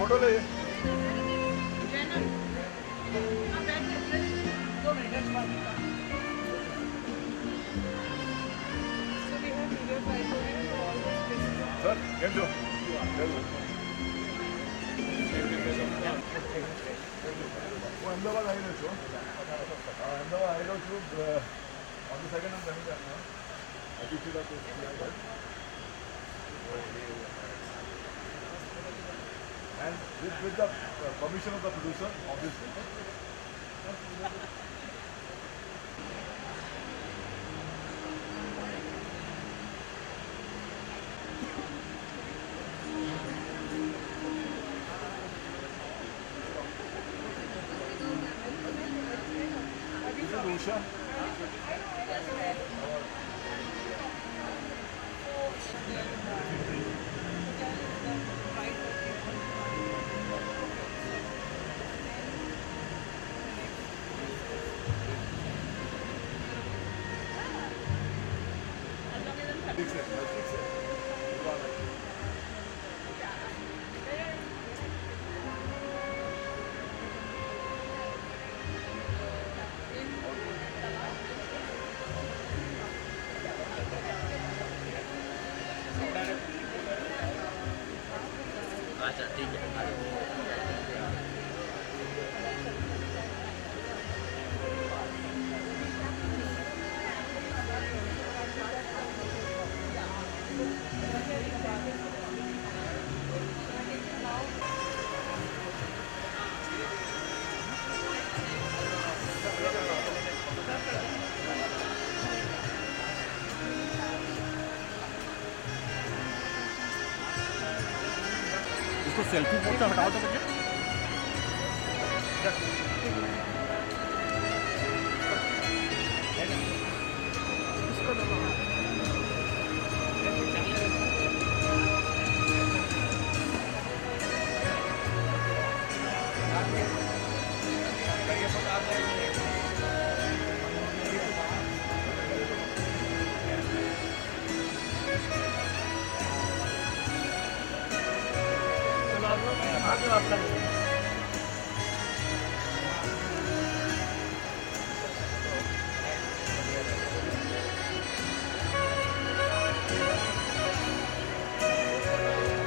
Photo ले sir केम छो अहमदाबाद आई रहो छो अहमदाबाद आई रहो छो ऑन द सेकंड हम कहीं जाना अभी फिलहाल तो and with the permission of the producer, obviously. Usha. अच्छा ठीक है इसको सेल्फी मोड से हटाओ तो भैया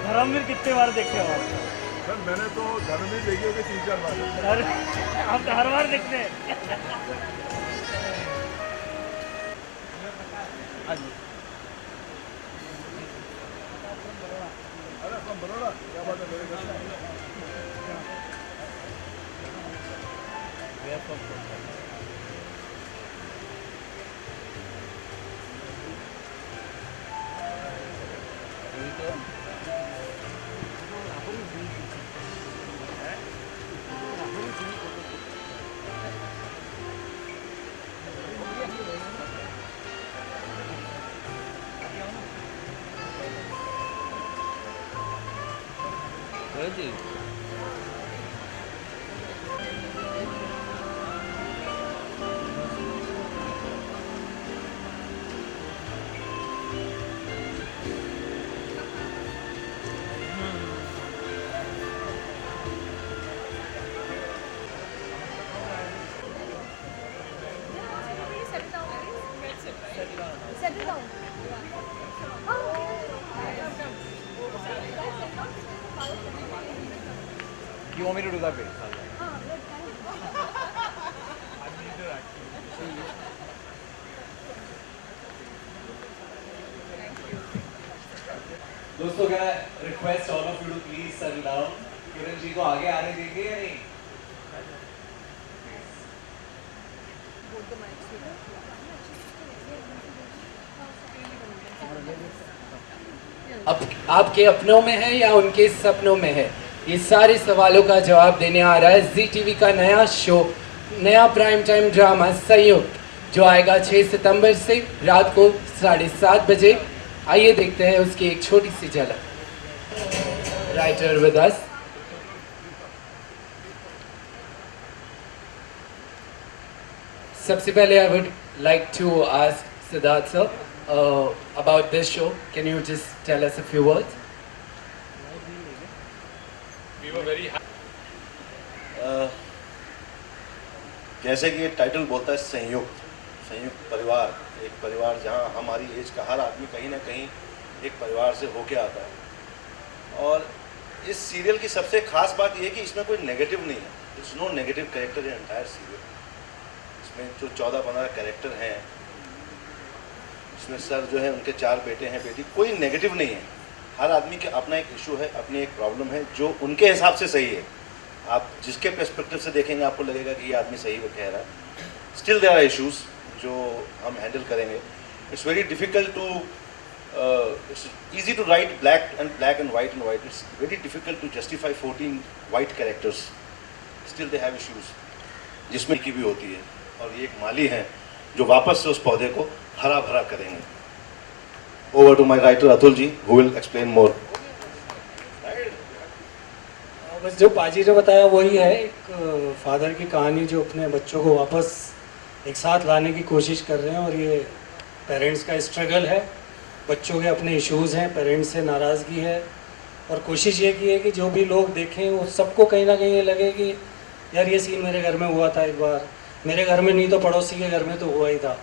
धर्मवीर कितने बार देखे हो आप? सर मैंने तो धर्मवीर देखी होगी 3-4 बार। अरे आप तो हर बार देखते हैं। अरे from बड़ौदा क्या बात है मेरे घर से जी Settle down. You want me to do that way? दोस्तों क्या request all of you to please settle down Kiran ji को आगे आने देंगे या नहीं अब आपके अपनों में है या उनके सपनों में है? ये सारे सवालों का जवाब देने आ रहा है जी टीवी का नया शो, नया प्राइम टाइम ड्रामा संयुक्त, जो आएगा 6 सितंबर से रात को 7:30 बजे। आइए देखते हैं उसकी एक छोटी सी झलक। Writer with us. सबसे पहले I would like to ask Siddharth sir about this show. Can you just tell us a few words? We were very जैसे कि टाइटल बोलता है संयुक्त परिवार, एक परिवार जहां हमारी एज का हर आदमी कहीं ना कहीं एक परिवार से होके आता है। और इस सीरियल की सबसे खास बात यह है कि इसमें कोई नेगेटिव नहीं है। It's no negative character in entire serial. इसमें जो 14-15 कैरेक्टर हैं, इसमें सर जो है, उनके 4 बेटे हैं, बेटी, कोई नेगेटिव नहीं है। हर आदमी के अपना एक इशू है, अपनी एक प्रॉब्लम है जो उनके हिसाब से सही है। आप जिसके पर्सपेक्टिव से देखेंगे आपको लगेगा कि ये आदमी सही वो कह रहा है। स्टिल देयर आर इश्यूज जो हम हैंडल करेंगे। It's very difficult to it's easy to write black and white it's very difficult to justify 14 white characters. Still they have issues, जिसमें की भी होती है। और ये एक माली हैं जो वापस से उस पौधे को हरा भरा करेंगे। Over to my writer Atul ji, who will explain more. बस जो पाजी ने बताया वही है, एक फादर की कहानी जो अपने बच्चों को वापस एक साथ लाने की कोशिश कर रहे हैं। और ये पेरेंट्स का स्ट्रगल है, बच्चों के अपने इश्यूज़ हैं, पेरेंट्स से नाराज़गी है। और कोशिश ये की है कि जो भी लोग देखें वो सबको कहीं ना कहीं ये लगे कि यार ये सीन मेरे घर में हुआ था एक बार, मेरे घर में नहीं तो पड़ोसी के घर में तो हुआ ही था।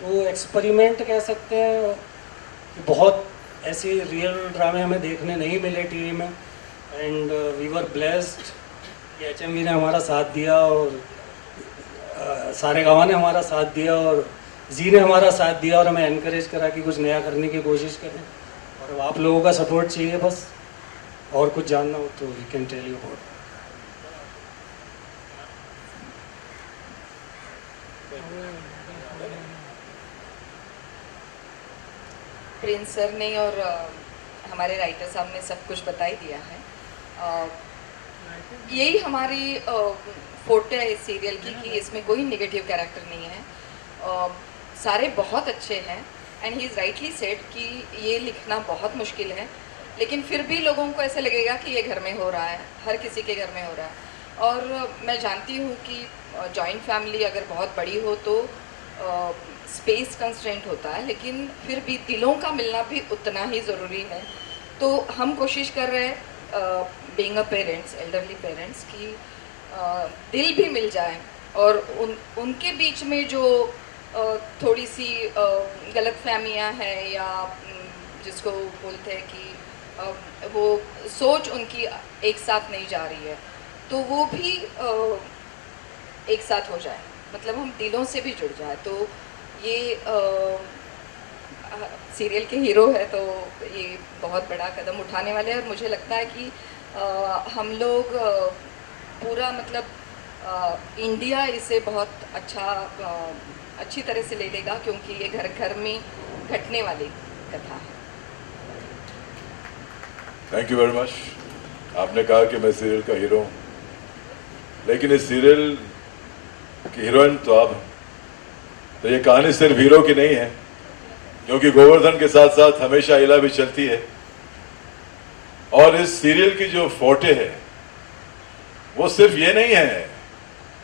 तो एक्सपेरिमेंट कह सकते हैं कि बहुत ऐसे रियल ड्रामे हमें देखने नहीं मिले टीवी में। एंड वी वर ब्लेस्ड कि HMV ने हमारा साथ दिया और सारे गाँव ने हमारा साथ दिया और जी ने हमारा साथ दिया और हमें एनकरेज करा कि कुछ नया करने की कोशिश करें। और आप लोगों का सपोर्ट चाहिए बस। और कुछ जानना हो तो we can tell you about. Prince sir ने और हमारे राइटर साहब ने सब कुछ बता ही दिया है। यही हमारी फोर्टे है इस सीरियल की कि इसमें कोई नेगेटिव कैरेक्टर नहीं है। सारे बहुत अच्छे हैं and he is rightly said कि ये लिखना बहुत मुश्किल है, लेकिन फिर भी लोगों को ऐसे लगेगा कि ये घर में हो रहा है, हर किसी के घर में हो रहा है। और मैं जानती हूँ कि जॉइंट फैमिली अगर बहुत बड़ी हो तो स्पेस कंस्ट्रेंट होता है, लेकिन फिर भी दिलों का मिलना भी उतना ही ज़रूरी है। तो हम कोशिश कर रहे हैं being a parents, elderly parents, की दिल भी मिल जाए और उनके बीच में जो थोड़ी सी गलतफहमियां हैं या जिसको बोलते हैं कि वो सोच उनकी एक साथ नहीं जा रही है, तो वो भी एक साथ हो जाए, मतलब हम दिलों से भी जुड़ जाए। तो ये सीरियल के हीरो है तो ये बहुत बड़ा कदम उठाने वाले हैं। और मुझे लगता है कि हम लोग पूरा मतलब इंडिया इसे बहुत अच्छी तरह से ले लेगा, क्योंकि ये घर घर में घटने वाली कथा है। Thank you very much. आपने कहा कि मैं सीरियल का हीरो हूँ, लेकिन इस सीरियल की हीरोइन तो आप हैं। तो ये कहानी सिर्फ हीरो की नहीं है, क्योंकि गोवर्धन के साथ साथ हमेशा इला भी चलती है। और इस सीरियल की जो फोटे है वो सिर्फ ये नहीं है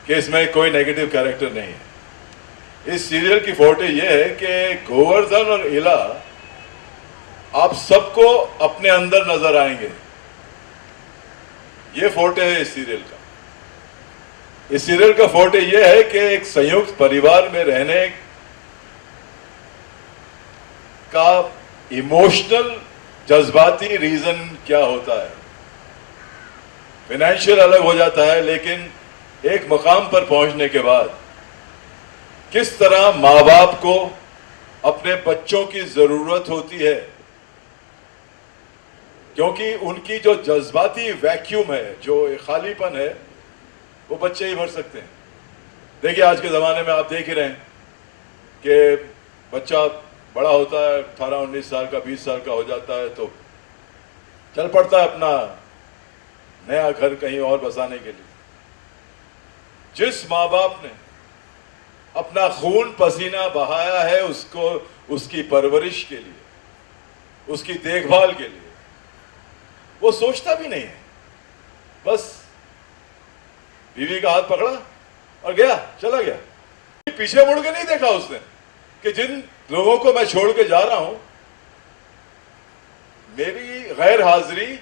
कि इसमें कोई नेगेटिव कैरेक्टर नहीं है। इस सीरियल की फोटे ये है कि गोवर्धन और इला आप सबको अपने अंदर नजर आएंगे। ये फोटे है इस सीरियल का। इस सीरियल का फोटे ये है कि एक संयुक्त परिवार में रहने का इमोशनल जज्बाती रीजन क्या होता है। फाइनेंशियल अलग हो जाता है, लेकिन एक मकाम पर पहुंचने के बाद किस तरह माँ बाप को अपने बच्चों की जरूरत होती है, क्योंकि उनकी जो जज्बाती वैक्यूम है, जो खालीपन है, वो बच्चे ही भर सकते हैं। देखिए आज के ज़माने में आप देख ही रहे हैं कि बच्चा बड़ा होता है, 18-19 साल का, 20 साल का हो जाता है तो चल पड़ता है अपना नया घर कहीं और बसाने के लिए। जिस माँ बाप ने अपना खून पसीना बहाया है उसको, उसकी परवरिश के लिए, उसकी देखभाल के लिए, वो सोचता भी नहीं है, बस बीवी का हाथ पकड़ा और गया, चला गया। पीछे मुड़ के नहीं देखा उसने कि जिन लोगों को मैं छोड़ के जा रहा हूं, मेरी गैर हाजिरी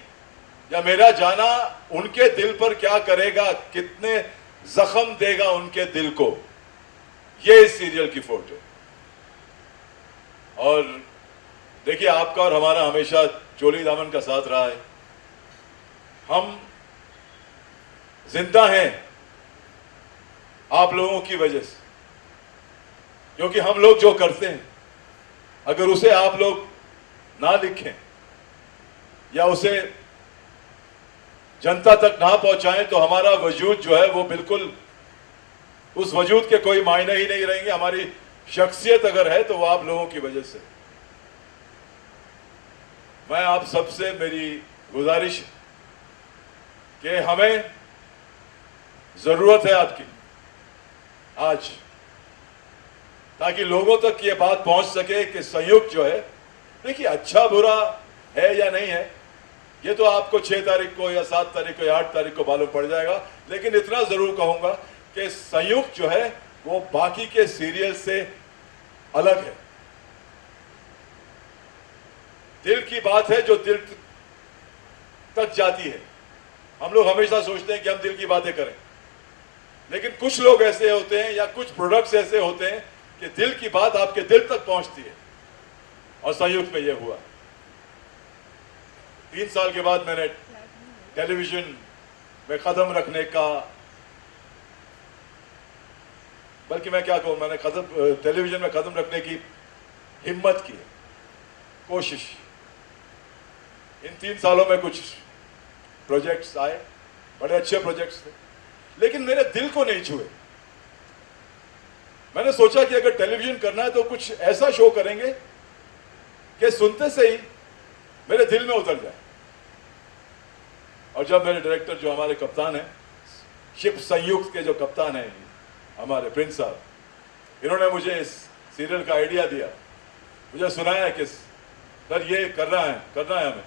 या मेरा जाना उनके दिल पर क्या करेगा, कितने जख्म देगा उनके दिल को, ये इस सीरियल की फोटो। और देखिए आपका और हमारा हमेशा चोली दामन का साथ रहा है। हम जिंदा हैं आप लोगों की वजह से, क्योंकि हम लोग जो करते हैं अगर उसे आप लोग ना लिखें या उसे जनता तक ना पहुंचाएं तो हमारा वजूद जो है वो बिल्कुल, उस वजूद के कोई मायने ही नहीं रहेंगे। हमारी शख्सियत अगर है तो वो आप लोगों की वजह से। मैं आप सबसे मेरी गुजारिश है कि हमें जरूरत है आपकी आज, ताकि लोगों तक ये बात पहुंच सके कि संयुक्त जो है, देखिए अच्छा बुरा है या नहीं है ये तो आपको 6 तारीख को या 7 तारीख को या 8 तारीख को मालूम पड़ जाएगा, लेकिन इतना जरूर कहूंगा कि संयुक्त जो है वो बाकी के सीरियल से अलग है। दिल की बात है जो दिल तक जाती है। हम लोग हमेशा सोचते हैं कि हम दिल की बातें करें, लेकिन कुछ लोग ऐसे होते हैं या कुछ प्रोडक्ट्स ऐसे होते हैं कि दिल की बात आपके दिल तक पहुंचती है, और संयुक्त में यह हुआ। 3 साल के बाद मैंने टेलीविजन में कदम रखने का, बल्कि मैं क्या कहूं, मैंने टेलीविजन में कदम रखने की हिम्मत की, कोशिश। इन 3 सालों में कुछ प्रोजेक्ट्स आए, बड़े अच्छे प्रोजेक्ट्स थे, लेकिन मेरे दिल को नहीं छुए। मैंने सोचा कि अगर टेलीविजन करना है तो कुछ ऐसा शो करेंगे कि सुनते से ही मेरे दिल में उतर जाए। और जब मेरे डायरेक्टर जो हमारे कप्तान हैं, शिप संयुक्त के जो कप्तान हैं हमारे प्रिंस साहब, इन्होंने मुझे इस सीरियल का आइडिया दिया, मुझे सुनाया कि सर ये करना है हमें।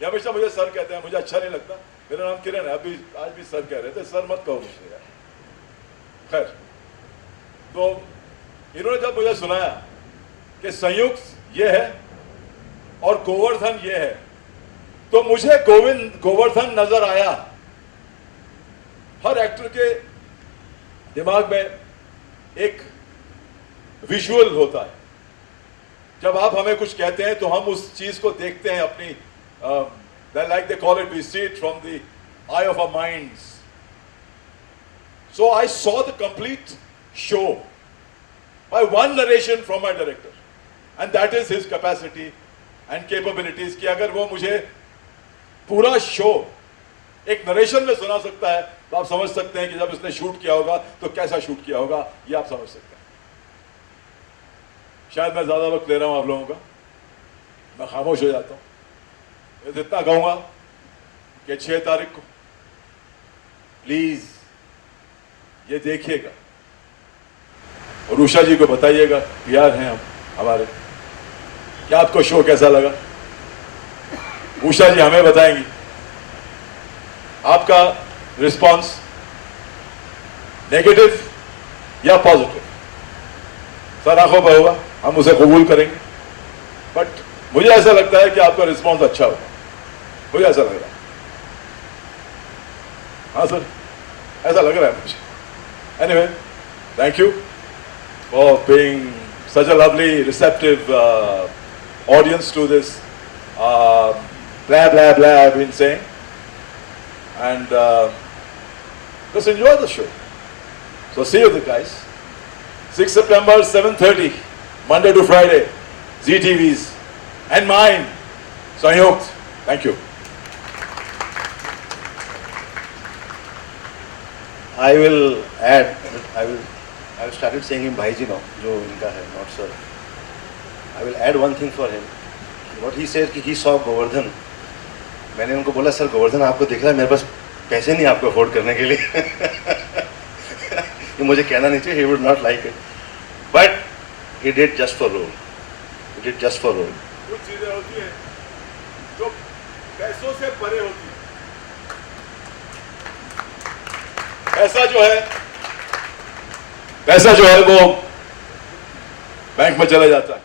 ये हमेशा मुझे सर कहते हैं, मुझे अच्छा नहीं लगता, मेरा नाम किरण है, अभी आज भी सर कह रहे थे, सर मत कहो मुझे यार। खैर, तो इन्होंने जब मुझे सुनाया कि संयुक्त ये है और गोवर्धन ये है, तो मुझे गोवर्धन नजर आया। हर एक्टर के दिमाग में एक विजुअल होता है। जब आप हमें कुछ कहते हैं तो हम उस चीज को देखते हैं अपनी, like they call it, we see it from the eye of our minds. So I saw the complete show by one narration from my director, and that is his capacity and capabilities कि अगर वो मुझे पूरा show एक narration में सुना सकता है तो आप समझ सकते हैं कि जब इसने शूट किया होगा तो कैसा शूट किया होगा, ये आप समझ सकते हैं। शायद मैं ज्यादा वक्त ले रहा हूं आप लोगों का, मैं खामोश हो जाता हूं। मैं इतना कहूंगा कि 6 तारीख को प्लीज ये देखिएगा और उषा जी को बताइएगा, यार हैं हम हमारे, क्या आपको शो कैसा लगा। उषा जी हमें बताएंगी, आपका रिस्पांस नेगेटिव या पॉजिटिव सर आंखों पर होगा, हम उसे कबूल करेंगे, बट मुझे ऐसा लगता है कि आपका रिस्पांस अच्छा होगा, मुझे ऐसा लग रहा है। हाँ सर, ऐसा लग रहा है मुझे। Anyway, thank you for being such a lovely, receptive audience to this blah blah blah I've been saying, and just enjoy the show. So see you guys. 6 September 7:30, Monday to Friday, ZTV's and mine, Sanyukt. Thank you. I will add, I will I started saying him भाई जी no, जो इनका है, not sir. I will add one thing for him. What he said कि he saw Govardhan. मैंने उनको बोला sir Govardhan आपको दिख रहा है, मेरे पास पैसे नहीं आपको अफोर्ड करने के लिए. ये मुझे कहना नहीं चाहिए, he would not like it, but he did just for role. He did just for role. कुछ चीजें होती हैं जो पैसों से परे होती हैं. पैसा जो है वो बैंक में चला जाता है,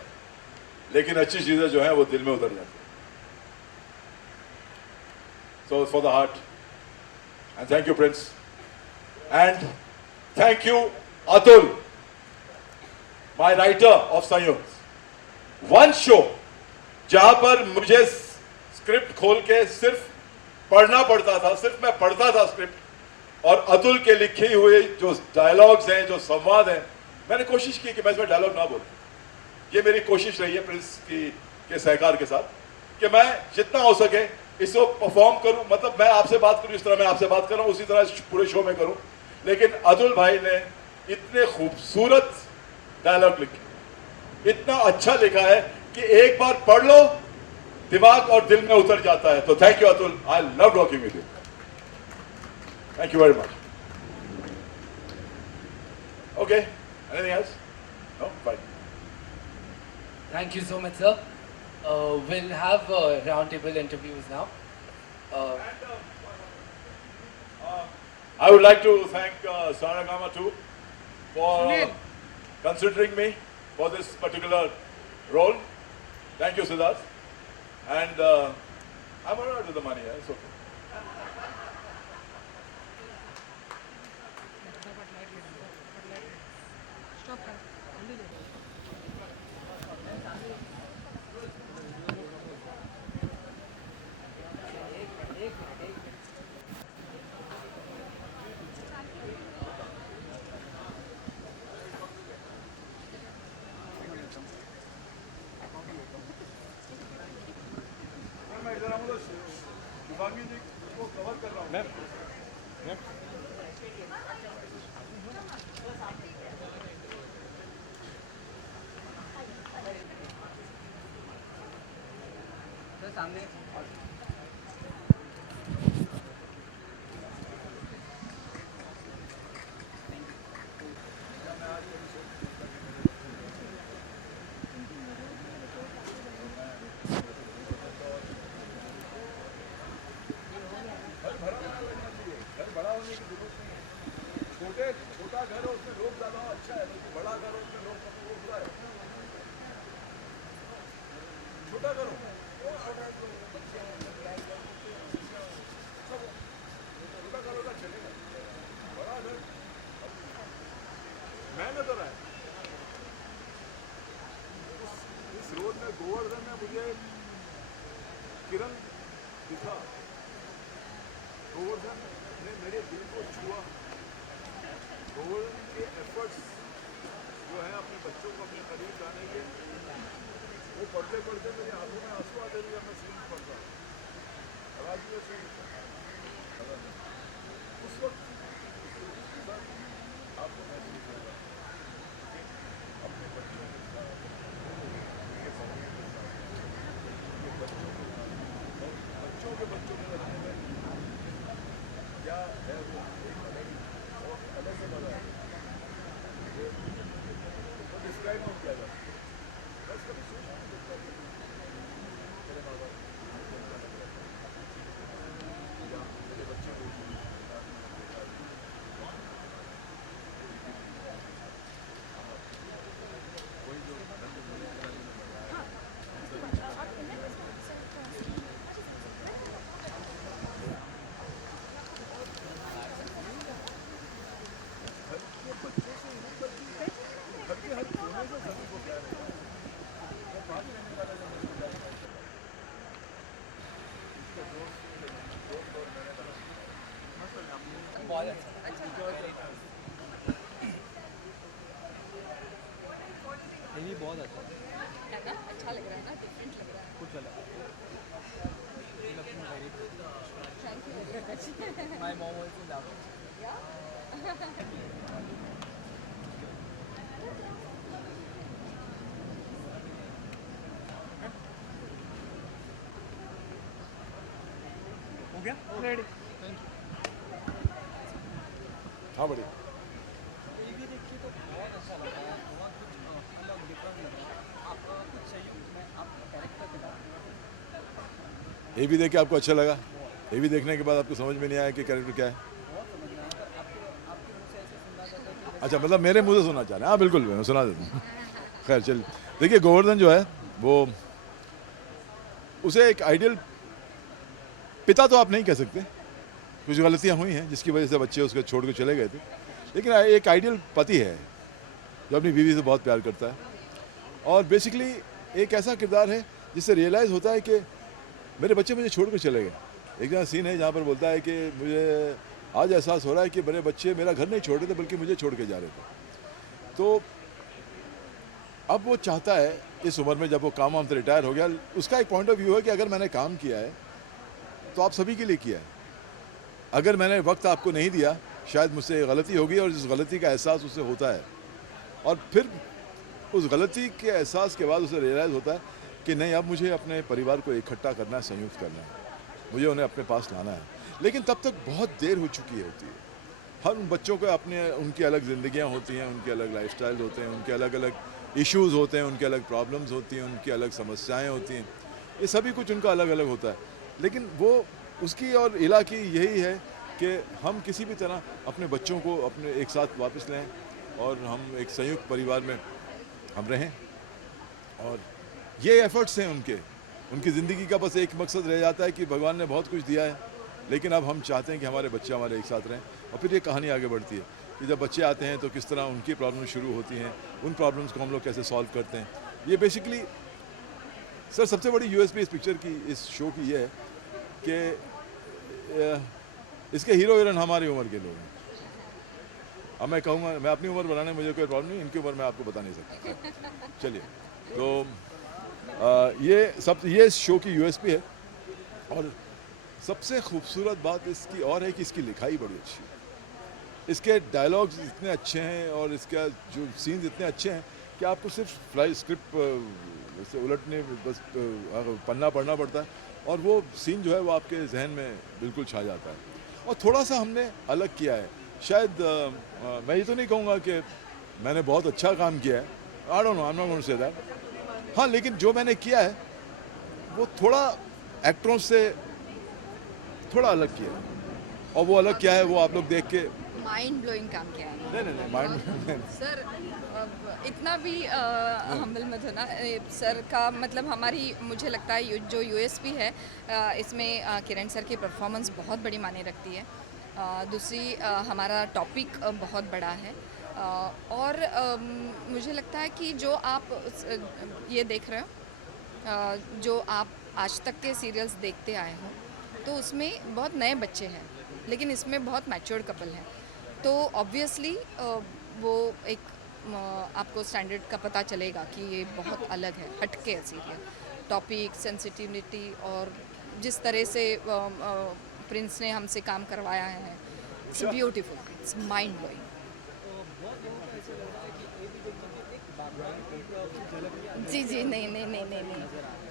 लेकिन अच्छी चीजें जो हैं वो दिल में उतर जाती हैं. So for the heart, and thank you Prince, and thank you Atul, my writer of Sanyog. One show जहां पर मुझे स्क्रिप्ट खोल के सिर्फ पढ़ना पड़ता था, सिर्फ मैं पढ़ता था स्क्रिप्ट, और अतुल के लिखे हुए जो डायलॉग्स हैं, जो संवाद हैं, मैंने कोशिश की कि मैं इसमें डायलॉग ना बोलूं. ये मेरी कोशिश रही है प्रिंस के सहकार के साथ कि मैं जितना हो सके इसको परफॉर्म करूं. मतलब मैं आपसे बात करूं, इस तरह मैं आपसे बात कर रहा हूं, उसी तरह पूरे शो में करूं. लेकिन अतुल भाई ने इतने खूबसूरत डायलॉग लिखे, इतना अच्छा लिखा है कि एक बार पढ़ लो दिमाग और दिल में उतर जाता है. तो thank you Atul, I love working with you. Thank you very much. Okay, anything else? No, fine. Thank you so much, sir. We'll have roundtable interviews now. I would like to thank Saragama too for considering me for this particular role. Thank you, Siddharth. And I'm alright with the money. It's okay. मैं इधर आऊँगा, शुभांगी जी को cover कर रहा हूँ. Ma'am सामने छोटा घर हो उसमें लोग ज्यादा अच्छा है, बड़ा घर हो उसमें लोग वो बुरा है. छोटा घर हो, छोटा घर होगा चलेगा, बड़ा घर मेहनत हो रहा है. इस रोड में गोवर्धन में मुझे किरण दिखा. गोवर्धन ने मेरे दिल को छुआ. गोवर्धन के एफर्ट्स जो है अपने बच्चों को अपने करीब लाने के, वो पढ़ते पढ़ते मेरे आंखों में आंसू आ गए. मैं सीन पढ़ रहा हूँ, आवाज में सीन उस वक्त आपको महसूस होगा अपने बच्चों के साथ, उनके मम्मी के साथ, उनके बच्चों के बच्चों के रहने में क्या है वो एक अलग से मजा है. वो डिस्क्राइब नहीं किया जाता. बस कभी सोचा नहीं मेरे माँ बाप या मेरे बच्चे को कोई जो ये भी बहुत अच्छा है ना, अच्छा लग रहा है ना, डिफरेंट लग रहा है. कुछ अलग. Thank you. My mom also loves it. Yeah. क्या रेडी हाँ बड़ी ये भी देख के तो बहुत अच्छा लगा है, बहुत कुछ अलग डिफरेंट लगा। आप कुछ चाहिए उसमें आप कैरेक्टर के बारे में ये भी देख के आपको अच्छा लगा, ये भी देखने के बाद आपको समझ में नहीं आया कि कैरेक्टर क्या है? बहुत समझ में आया। आपके मुंह से ऐसे सुनना चाहता है कि अच्छा, मतलब मेरे मुंह से सुनना चाह रहे हैं? हाँ बिल्कुल, मैं सुना देता हूँ। खैर चल, देखिए गोवर्धन जो है वो, उसे एक आइडियल पिता तो आप नहीं कह सकते, कुछ गलतियाँ हुई हैं जिसकी वजह से बच्चे उसको छोड़ के चले गए थे, लेकिन एक आइडियल पति है जो अपनी बीवी से बहुत प्यार करता है। और बेसिकली एक ऐसा किरदार है जिससे रियलाइज़ होता है कि मेरे बच्चे मुझे छोड़ कर चले गए। एक जहाँ सीन है जहाँ पर बोलता है कि मुझे आज एहसास हो रहा है कि मेरे बच्चे मेरा घर नहीं छोड़ रहे थे बल्कि मुझे छोड़ के जा रहे थे। तो अब वो चाहता है इस उम्र में, जब वो काम वाम से रिटायर हो गया, उसका एक पॉइंट ऑफ व्यू है कि अगर मैंने काम किया है तो आप सभी के लिए किया है, अगर मैंने वक्त आपको नहीं दिया शायद मुझसे गलती होगी, और इस गलती का एहसास उसे होता है, और फिर उस गलती के एहसास के बाद उसे रियलाइज़ होता है कि नहीं, अब मुझे अपने परिवार को इकट्ठा करना है, संयुक्त करना है, मुझे उन्हें अपने पास लाना है। लेकिन तब तक बहुत देर हो चुकी होती है। हर बच्चों को अपने, उनकी अलग ज़िंदगियाँ होती हैं, उनके अलग लाइफस्टाइल होते हैं, उनके अलग अलग इश्यूज़ होते हैं, उनके अलग प्रॉब्लम्स होती हैं, उनकी अलग समस्याएं होती हैं, ये सभी कुछ उनका अलग अलग होता है। लेकिन वो, उसकी और इला की यही है कि हम किसी भी तरह अपने बच्चों को अपने एक साथ वापस लें और हम एक संयुक्त परिवार में हम रहें। और ये एफर्ट्स हैं उनकी ज़िंदगी का बस एक मकसद रह जाता है कि भगवान ने बहुत कुछ दिया है, लेकिन अब हम चाहते हैं कि हमारे बच्चे हमारे एक साथ रहें। और फिर ये कहानी आगे बढ़ती है कि जब बच्चे आते हैं तो किस तरह उनकी प्रॉब्लम शुरू होती हैं, उन प्रॉब्लम्स को हम लोग कैसे सॉल्व करते हैं। ये बेसिकली सर सबसे बड़ी यूएसपी इस पिक्चर की, इस शो की ये है कि इसके हीरो हीरोइन हमारी उम्र के लोग हैं। अब मैं कहूँगा, मैं अपनी उम्र बनाने में मुझे कोई प्रॉब्लम नहीं, इनकी उम्र मैं आपको बता नहीं सकता। चलिए, तो ये शो की यूएसपी है। और सबसे खूबसूरत बात इसकी और है कि इसकी लिखाई बड़ी अच्छी है, इसके डायलॉग्स इतने अच्छे हैं और इसका जो सीन्स इतने अच्छे हैं कि आपको सिर्फ स्क्रिप्ट से उलटने, बस पन्ना पढ़ना पड़ता है और वो सीन जो है वो आपके जहन में बिल्कुल छा जाता है। और थोड़ा सा हमने अलग किया है, शायद मैं ये तो नहीं कहूँगा कि मैंने बहुत अच्छा काम किया है, I don't know, I am not going to say that. हाँ, लेकिन जो मैंने किया है वो थोड़ा एक्टरों से थोड़ा अलग किया है, और वो अलग क्या है वो आप लोग देख के। माइंड ब्लोइंग काम किया है। नहीं माइंड सर इतना भी हम्बल मत होना। सर का मतलब हमारी, मुझे लगता है जो यूएसपी है इसमें किरण सर की परफॉर्मेंस बहुत बड़ी मायने रखती है। दूसरी हमारा टॉपिक बहुत बड़ा है, और मुझे लगता है कि जो आप ये देख रहे हो, जो आप आज तक के सीरियल्स देखते आए हो, तो उसमें बहुत नए बच्चे हैं, लेकिन इसमें बहुत मैच्योर्ड कपल हैं। तो ऑब्वियसली वो एक आपको स्टैंडर्ड का पता चलेगा कि ये बहुत अलग है, हटके है सीरियल। टॉपिक, सेंसिटिविटी और जिस तरह से प्रिंस ने हमसे काम करवाया है, it's beautiful, it's mind blowing. जी नहीं,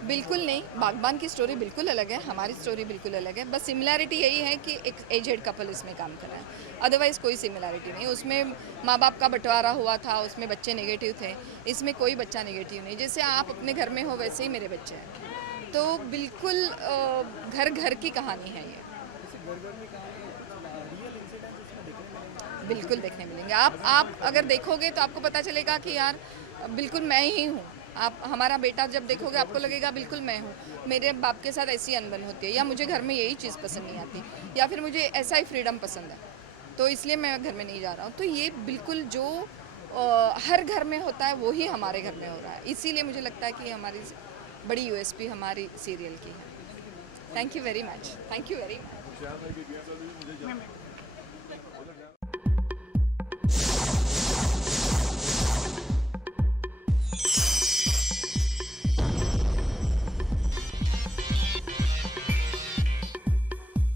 बिल्कुल नहीं। बागबान की स्टोरी बिल्कुल अलग है, हमारी स्टोरी बिल्कुल अलग है। बस सिमिलैरिटी यही है कि एक एजेड कपल इसमें काम कर रहा है, अदरवाइज़ कोई सिमिलैरिटी नहीं। उसमें माँ बाप का बंटवारा हुआ था, उसमें बच्चे नेगेटिव थे, इसमें कोई बच्चा नेगेटिव नहीं। जैसे आप अपने घर में हो वैसे ही मेरे बच्चे हैं, तो बिल्कुल घर घर की कहानी है ये। बिल्कुल देखने मिलेंगे। आप अगर देखोगे तो आपको पता चलेगा कि यार बिल्कुल मैं ही हूँ। आप हमारा बेटा जब देखोगे आपको लगेगा बिल्कुल मैं हूँ, मेरे बाप के साथ ऐसी अनबन होती है, या मुझे घर में यही चीज़ पसंद नहीं आती, या फिर मुझे ऐसा ही फ्रीडम पसंद है, तो इसलिए मैं घर में नहीं जा रहा हूँ। तो ये बिल्कुल जो हर घर में होता है वही हमारे घर में हो रहा है। इसीलिए मुझे लगता है कि हमारी बड़ी यूएसपी हमारी सीरियल की है। Thank you very much, thank you very much.